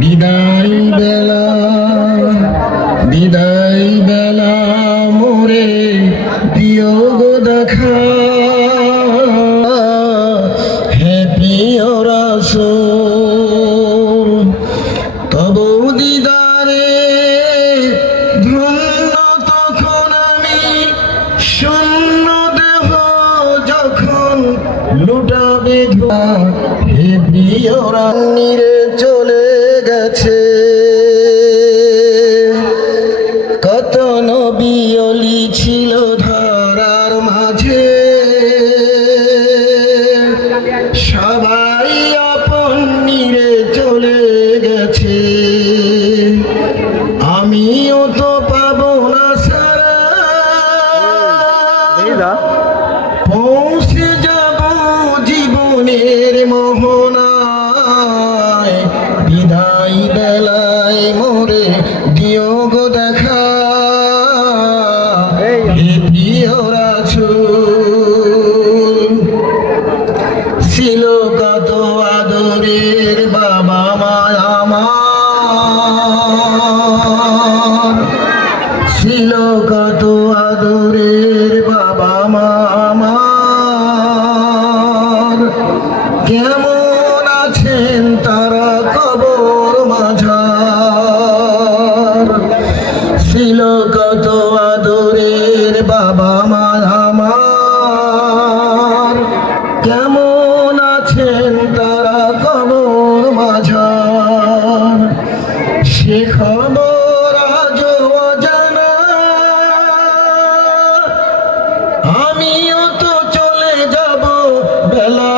বিদায় বেলা বিদায় বেলা মোরে গো দেখা। হে প্রিয় রাসূল, তব দিদারে ধন্য তখন আমি, শূন্য দেহ যখন লুটাবে হে প্রিয় রান্নিরে চলে গেছে। কত নবী অলি ছিল ধরার মাঝে। সবাই আপন নিরে চলে গেছে। আমিও তো পাব না সারা। পৌঁছে যাব জীবনের মোহনায়। বিদায় বেলায় মোরে দিও গো দেখা। হে প্রিয় রাসূল ছিল কত আদরের বাবা মা আমার। ছিল কত আদরের বাবা মা আমার। কেমন আছেন তারা আদরের বাবা মা কেমন আছেন তারা কবর মাঝার? সে খবর আজ অজানা। আমিও তো চলে যাব বেলা